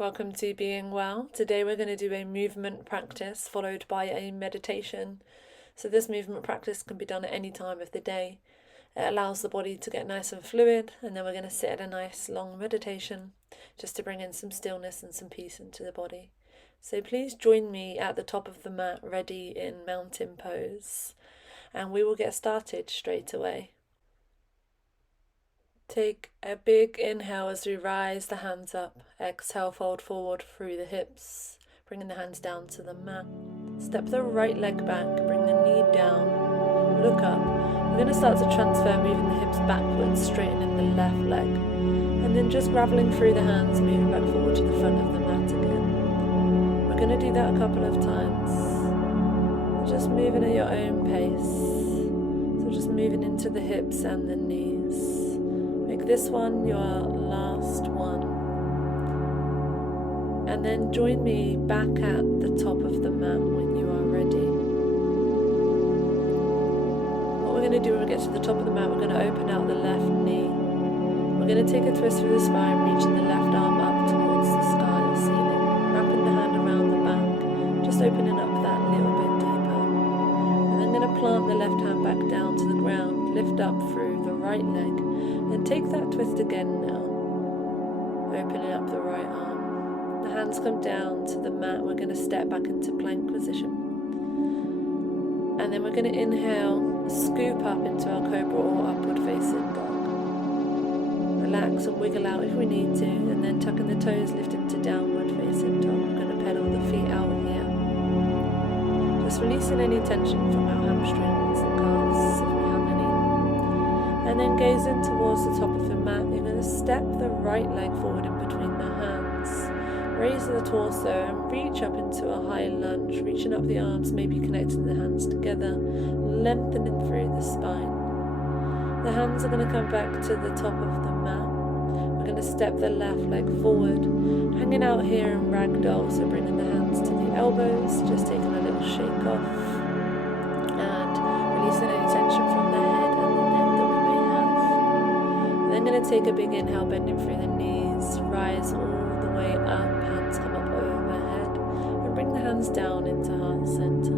Welcome to Being Well. Today we're going to do a movement practice followed by a meditation. So this movement practice can be done at any time of the day. It allows the body to get nice and fluid, and then we're going to sit at a nice long meditation just to bring in some stillness and some peace into the body. So please join me at the top of the mat, ready in mountain pose, and we will get started straight away. Take a big inhale as we rise the hands up. Exhale, fold forward through the hips, bringing the hands down to the mat. Step the right leg back, bring the knee down, look up. We're going to start to transfer, moving the hips backwards, straightening the left leg. And then just graveling through the hands, moving back forward to the front of the mat again. We're going to do that a couple of times. Just moving at your own pace. So just moving into the hips and the knees. Make this one your last one. And then join me back at the top of the mat when you are ready. What we're going to do when we get to the top of the mat, we're going to open out the left knee. We're going to take a twist through the spine, reaching the left arm up towards the sky or ceiling, wrapping the hand around the back, just opening up that little bit deeper. And then going to plant the left hand back down to the ground, lift up through the right leg, and take that twist again now, opening up the right arm. The hands come down to the mat. We're going to step back into plank position. And then we're going to inhale, scoop up into our cobra or upward facing dog. Relax and wiggle out if we need to, and then tucking the toes, lift into downward facing dog. We're going to pedal the feet out here. Just releasing any tension from our hamstrings and calves if we have any. And then gazing towards the top of the mat, you're going to step the right leg forward in between the hands. Raise the torso and reach up into a high lunge, reaching up the arms, maybe connecting the hands together, lengthening through the spine. The hands are going to come back to the top of the mat. We're going to step the left leg forward, hanging out here in ragdoll, so bringing the hands to the elbows, just taking a little shake off, and releasing any tension from the head and the neck that we may have. Then going to take a big inhale, bending through the knees, rise all the way up, hands come up overhead, and bring the hands down into heart center.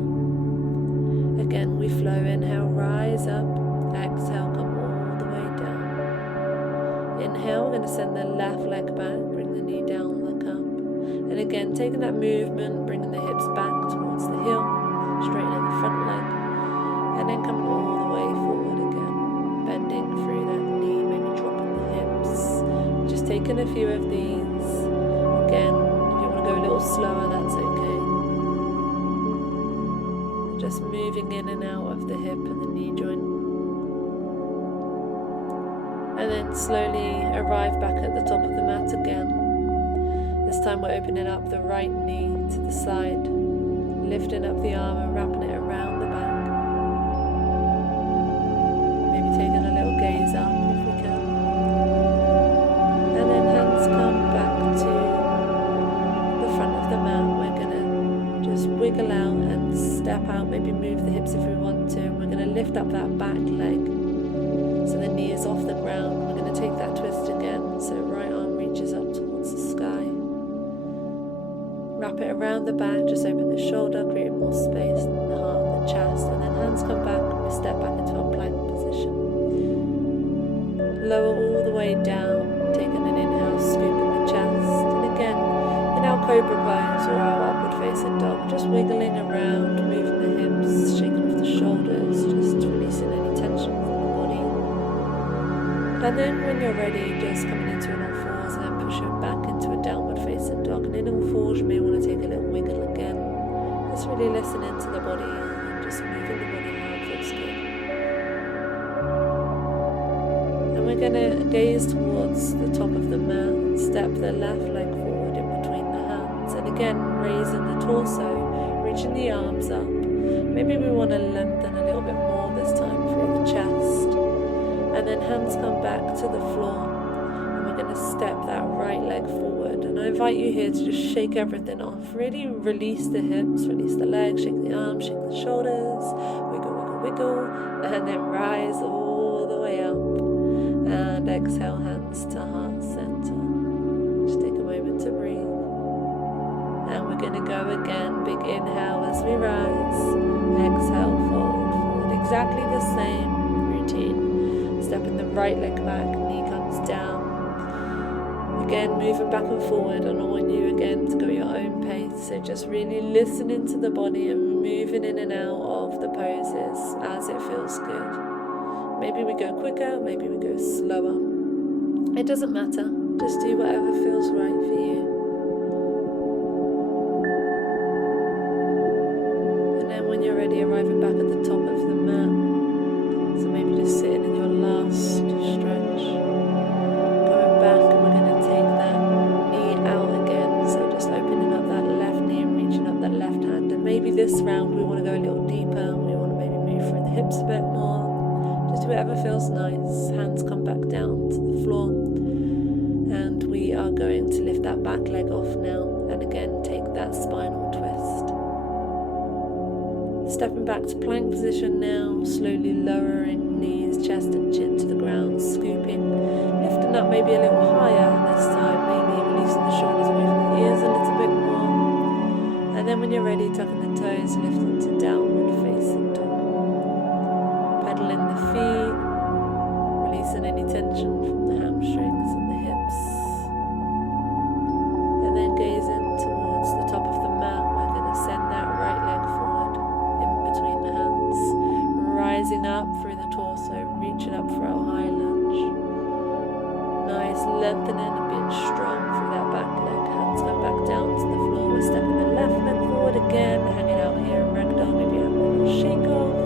Again, we flow, inhale, rise up, exhale, come all the way down. Inhale, we're going to send the left leg back, bring the knee down, look up. And again, taking that movement, bringing the hips back towards the heel, straightening the front leg, and then coming all the way forward again, bending through that knee, maybe dropping the hips. Just taking a few of these. Again, if you want to go a little slower, that's okay. Just moving in and out of the hip and the knee joint. And then slowly arrive back at the top of the mat again. This time we're opening up the right knee to the side, lifting up the arm and wrapping it around the back. Maybe taking a little gaze up if we can. And then hands come back to the front of the mat. We're going to just wiggle out and step out, maybe move the hips if we want to. We're going to lift up that back leg so the knee is off the ground. We're going to take that twist again, so right arm reaches up towards the sky. Wrap it around the back, just open the shoulder, creating more space in the heart and the chest, and then hands come back and we step back into our plank position. Lower all the way down, taking an inhale, scooping the chest, and again, in our cobra pose or our upward facing dog, just wiggling around, moving the hips, shaking off the shoulders, just releasing any tension from the body. And then when you're ready, just coming into an all fours and then pushing back into a downward facing dog. And in all fours, you may want to take a little wiggle again. Just really listening to the body and just moving the body how it feels good. And we're going to gaze towards the top of the mat and step the left leg forward in between the hands. And again, raising the torso, reaching the arms up. Maybe we want to lengthen a little bit more this time through the chest. And then hands come back to the floor, and we're going to step that right leg forward. And I invite you here to just shake everything off. Really release the hips, release the legs, shake the arms, shake the shoulders, wiggle, wiggle, wiggle, and then rise all the way up. And exhale, hands to heart center. Just take a moment to breathe. go again. Big inhale as we rise. Exhale, fold forward. Exactly the same routine. Stepping the right leg back, knee comes down. Again, moving back and forward, and I want you again to go at your own pace. So just really listening to the body and moving in and out of the poses as it feels good. Maybe we go quicker, maybe we go slower. It doesn't matter. Just do whatever feels right for you. And then when you're ready, arriving back at the top of the mat. So maybe just sitting in your last stretch. Going back, and we're going to take that knee out again. So just opening up that left knee and reaching up that left hand. And maybe this round we want to go a little deeper. We want to maybe move through the hips a bit more. Just do whatever feels nice. Hands come back down to the floor. And we are going to lift that back leg off now. And again, take that spinal twist. Stepping back to plank position now. Slowly lowering knees, chest and chin to the ground. Scooping. Lifting up maybe a little higher this time. Maybe releasing the shoulders away from the ears a little bit more. And then when you're ready, tucking the toes, lifting to downward facing dog. Pedaling the feet. Releasing any tension from the hamstrings and the hips. And then gazing towards the top of the mat, we're going to send that right leg forward in between the hands. Rising up through the torso, reaching up for our high lunge. Nice lengthening and being strong through that back leg. Hands come back down to the floor. We're stepping the left leg forward again, hanging out here in ragdoll, maybe having a little shake off.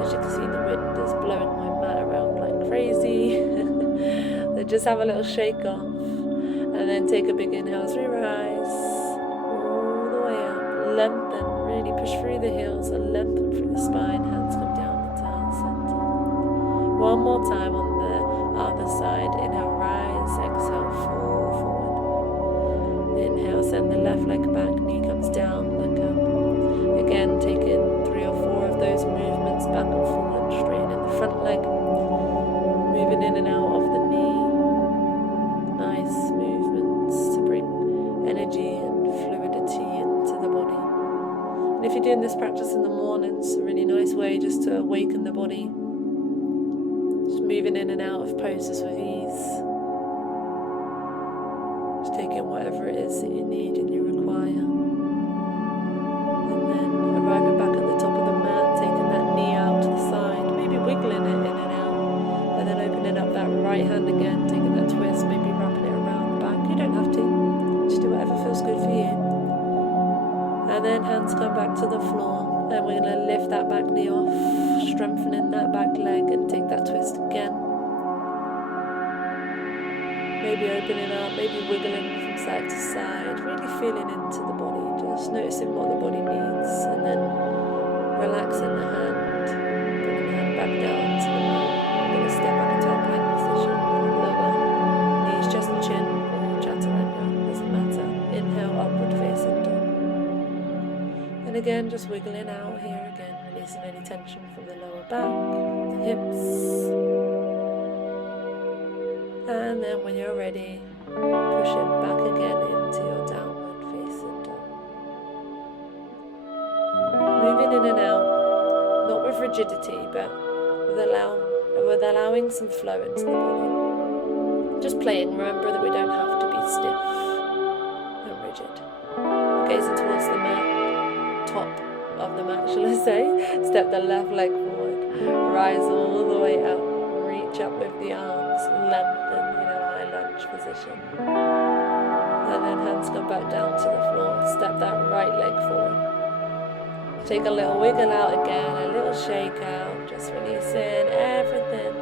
As you can see, the wind is blowing my mat around like crazy. So just have a little shake off. And then take a big inhale as we rise. All the way up. Lengthen. Really push through the heels and lengthen through the spine. Hands come down into heart center. One more time on the other side. Inhale, rise. Exhale, fall forward. Inhale, send the left leg back. Knee comes down, look up. Again, taking 3 or 4 of those movements back and forward. Straightening the front leg. Moving in and out of the knee. Nice movements to bring energy and fluidity into the body. And if you're doing this practice in the morning, it's a really nice way just to awaken the body. Just moving in and out of poses with ease. Just taking whatever it is that you need and you require. And then arriving back at the top of the mat, taking that knee out to the side, maybe wiggling it in and out. And then opening up that right hand again, taking that twist, maybe wrapping it around the back. You don't have to. Just do whatever feels good for you. And then hands come back to the floor. And we're going to lift that back knee off, strengthening that back leg, and take that twist again. Maybe opening up, maybe wiggling from side to side, really feeling into the body, just noticing what the body needs, and then relaxing the hand, bringing the hand back down to the mat. We're going to step back into our plank position, lower knees, chest and chin, or chaturanga, doesn't matter. Inhale, upward facing dog. And again, just wiggling out here again, releasing any tension from the lower back, the hips. And then when you're ready, push it back again into your downward facing dog. Moving in and out, not with rigidity, but with allowing some flow into the body. Just playing, remember that we don't have to be stiff and rigid. Gazing towards the mat, top of the mat, shall I say. Step the left leg forward, rise all the way up, reach up with the arms, lengthen in a high lunge position. And then hands come back down to the floor, step that right leg forward. Take a little wiggle out again, a little shake out, just releasing everything.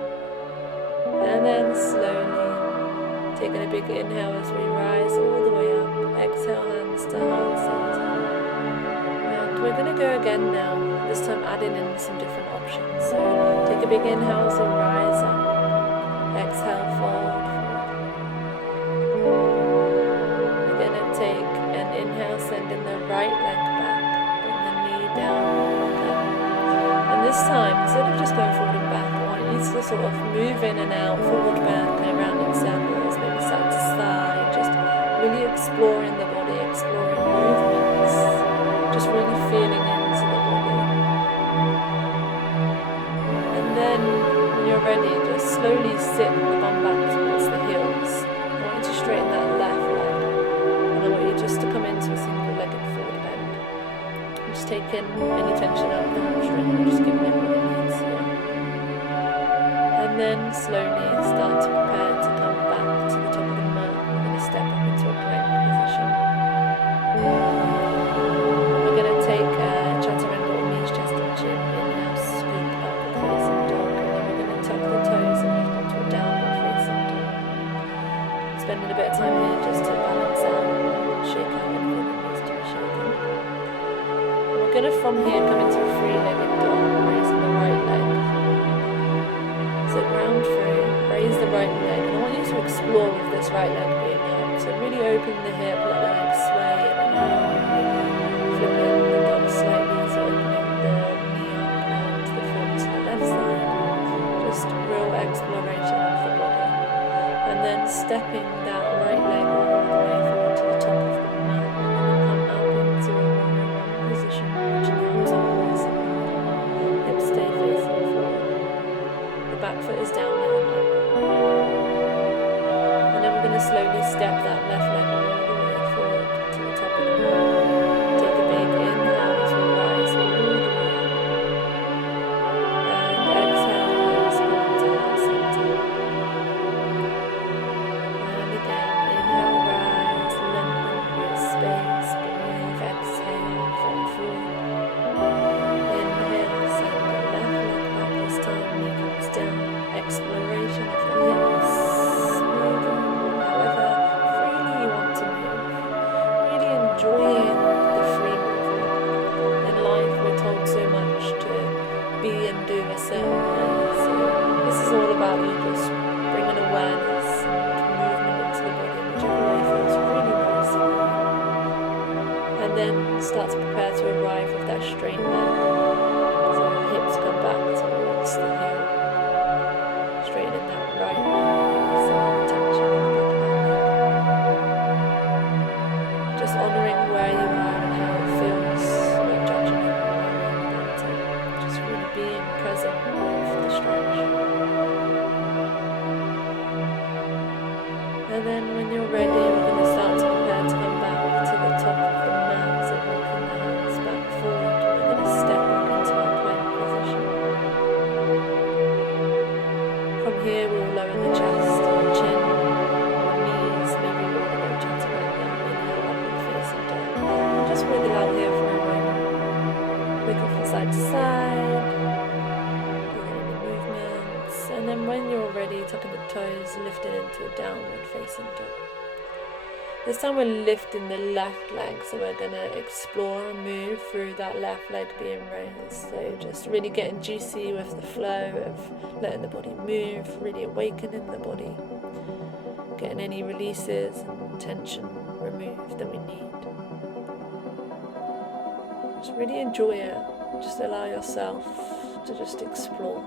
And then slowly, taking a big inhale as we rise all the way up. Exhale, hands to heart center. We're going to go again now, this time adding in some different options. So take a big inhale as we rise up. Exhale, fold. We're going to take an inhale, sending the right leg back. Bring the knee down, back up. And this time, instead of just going forward and back, I want you to sort of move in and out, forward, back, and around in circles, maybe side to side, just really exploring the body, exploring you're ready, just slowly sit the bum back towards the heels. I want you to straighten that left leg. And I want you just to come into a single-legged forward bend. Just taking any tension out of the hamstring, or just giving it what it needs here. And then slowly start to prepare to come back to the top of the mat. We're going to step up into a plank position. We're going to take chaturanga, or knees, chest and chin. Inhale, scoop upward facing dog. And then we're going to tuck the toes and lift into a downward facing dog. Spending a bit of time here just to balance out, shake out anything that needs to be shaken. We're going to from here come into a three-legged dog, raising the right leg. So ground through, raise the right leg, and I want you to explore with this right leg being out. So really open the hip, let the leg sway in and out, flipping the dog slightly, so opening the knee up and the foot to the left side. Just real exploration of the body. And then stepping that right leg all the way forward to the top of the mat, and then come up into a warrior one position, reaching the arms always up, hips stay facing forward. The back foot is down at an angle. And then we're going to slowly step that left leg all the way forward to the top of the mat. Take a big inhale as we rise all the way up. And exhale, hands back to heart center. And again, inhale, rise, lengthen, create space, breathe, exhale, fold forward. Inhale, send the left leg back this time, knee comes down, exploration of the hips, moving however freely you want to move, really enjoying the free movement. In life we're told so much to be and do a certain way, so this is all about you just bringing awareness and movement into the body, whichever way feels really nice for you. And then start to prepare to arrive with that straight leg, so the hips come back towards the heel, straightening that right leg, releasing tension in the back of that leg. Just honouring where you are and how it feels, not judging it or worrying about it, just really being present with the stretch. And then when you're ready, we're going to start to prepare to come back to the top of the mat, so walking the hands back forward. We're going to step back into our plank position. From here we'll lower the chest, chin, knees, maybe we'll go chaturanga, inhale upward facing dog. And just wiggle out here for a moment. Wiggle from side to side, doing any movements. And then when you're ready, tucking the toes, lifting into a downward facing dog. This time we're lifting the left leg, so we're going to explore and move through that left leg being raised. So just really getting juicy with the flow of letting the body move, really awakening the body, getting any releases and tension removed that we need. Just really enjoy it, just allow yourself to just explore.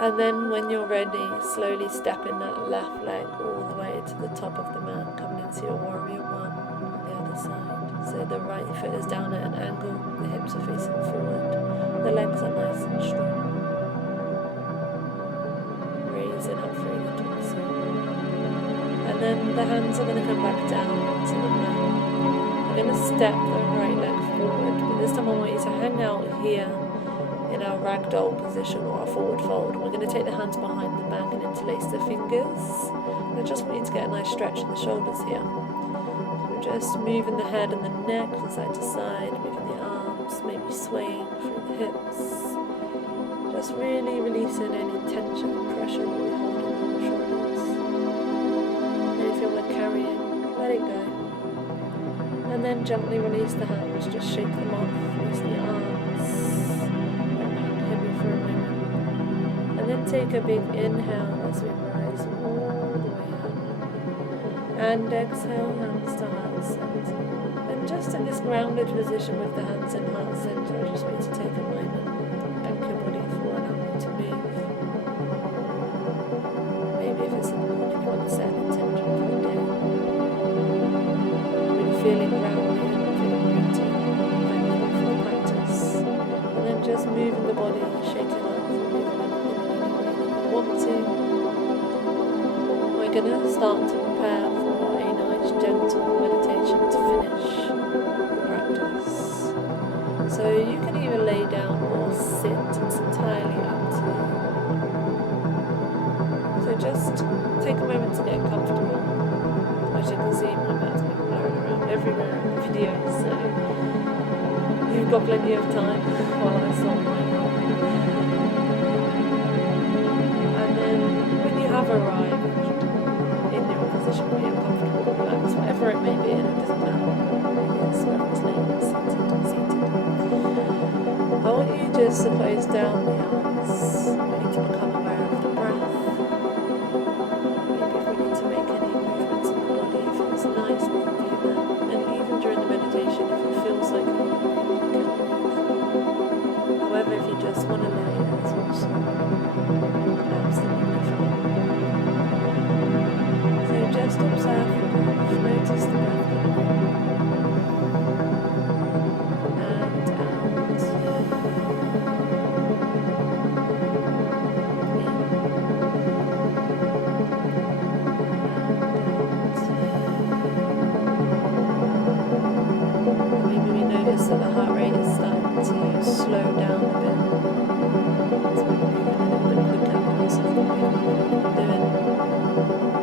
And then when you're ready, slowly stepping that left leg all the way to the top of the mat, coming into your warrior one on the other side. So the right foot is down at an angle, the hips are facing forward, the legs are nice and strong. Raising up through the torso. And then the hands are going to come back down to the mat. We're going to step the right leg forward, but this time I want you to hang out here in our ragdoll position or our forward fold. We're going to take the hands behind the back and interlace the fingers. And I just want you to get a nice stretch in the shoulders here. So we're just moving the head and the neck from side to side, moving the arms, maybe swaying through the hips. Just really releasing any tension and pressure that we hold in our shoulders. Anything we're carrying, let it go. And then gently release the hands, just shake them off, release the arms. For a moment, and then take a big inhale as we rise all the way up, and exhale, hands to heart center. And just in this grounded position with the hands in heart center, I just want you to take a moment, thank your body for allowing you to move. Maybe if it's in the morning, you want to set an intention for the day. Really feeling grounded, feeling rooted, thankful for the practice. And then just moving the body, shaking relaxing, we're going to start to prepare for a nice gentle meditation to finish the practice. So you can either lay down or sit, it's entirely up to you. So just take a moment to get comfortable. As you can see, my bat's been blowing around everywhere in the video, so you've got plenty of time while I sort mine out. And then when you have arrived in your position where you're comfortable, relaxed, whatever it may be, and it doesn't matter what it is, whether it's laying or seated. I want you just to close down the eyes. I want you to become aware of the breath. Maybe if we need to make any movements in the body, if it's nice, we can do that. And even during the meditation, if it feels like you want to move, you can move. However, if you just want to lay, that's also absolutely fine. So just observe the breath, notice the breath in and out. Maybe we notice that the heart rate is starting to slow down a bit. So we're moving a little bit quicker because of the movement we're doing.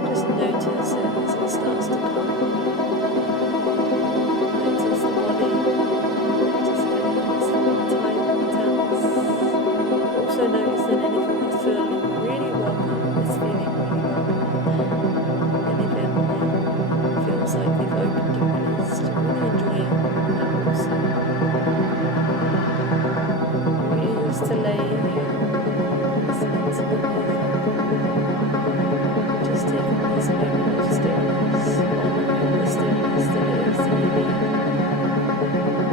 Just notice it as it starts to calm. Notice the body. Notice if anything is feeling tight and tense. Also notice that anything that's feeling really welcome is feeling really welcome. Anything that feels like you've opened and released, really enjoying that also. We used to lay here, listening to the music, just taking this moment of stillness, honoring the stillness that is that you need,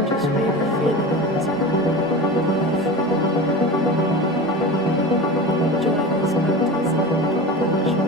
just really feeling into life, enjoying this practice and actually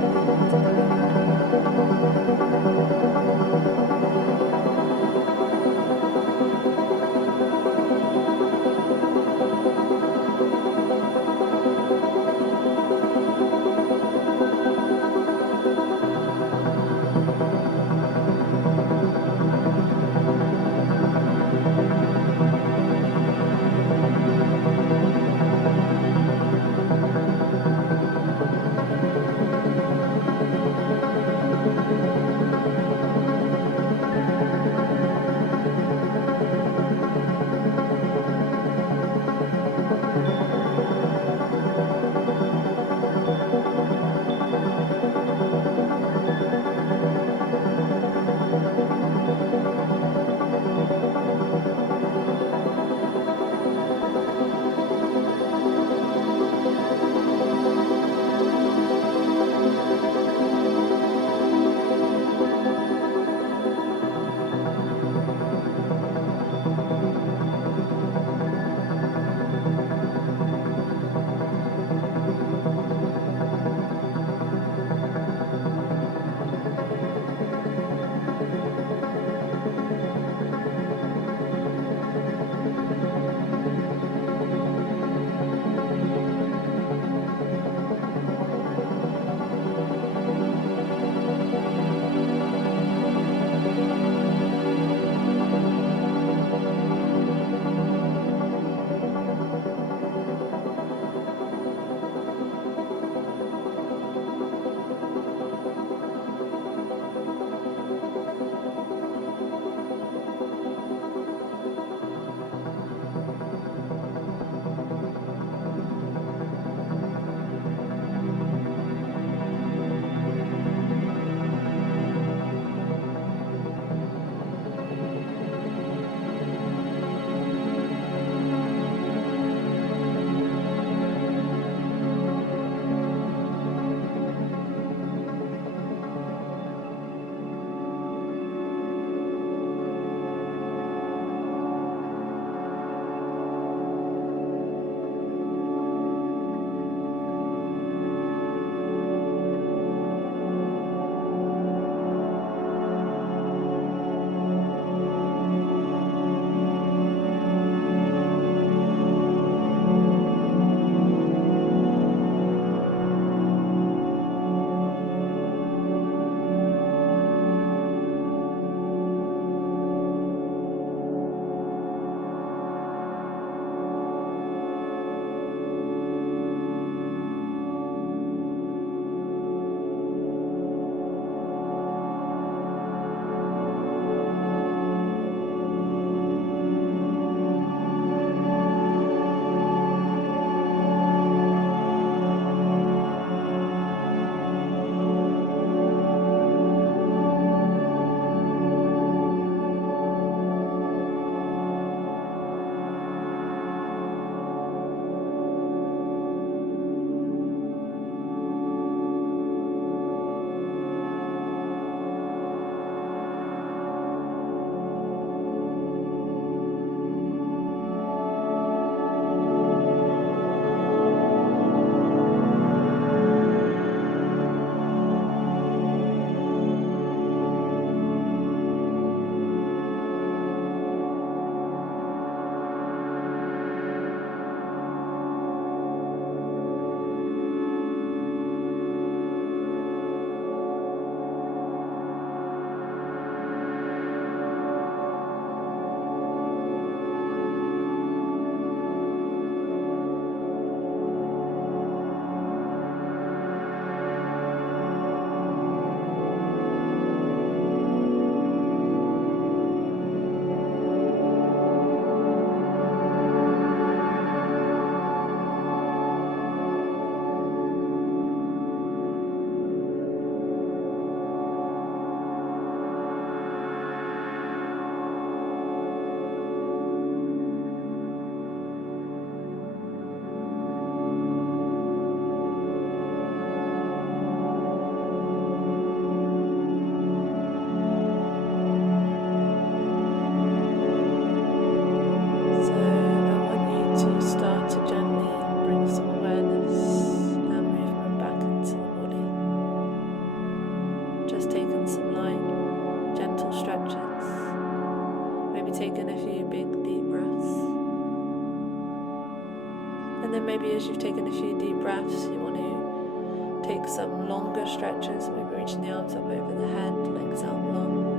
a few deep breaths, you want to take some longer stretches, maybe reaching the arms up over the head, legs out long.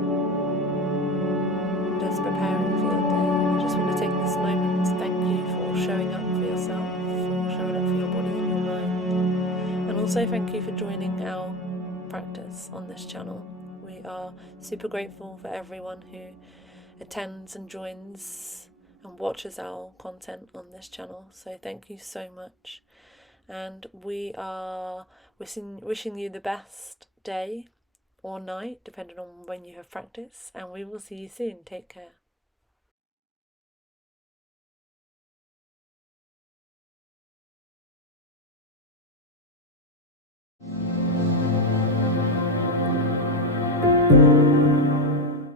Just preparing for your day. I just want to take this moment to thank you for showing up for yourself, for showing up for your body and your mind. And also thank you for joining our practice on this channel. We are super grateful for everyone who attends and joins and watches our content on this channel. So thank you so much. And we are wishing you the best day or night, depending on when you have practice. And we will see you soon. Take care.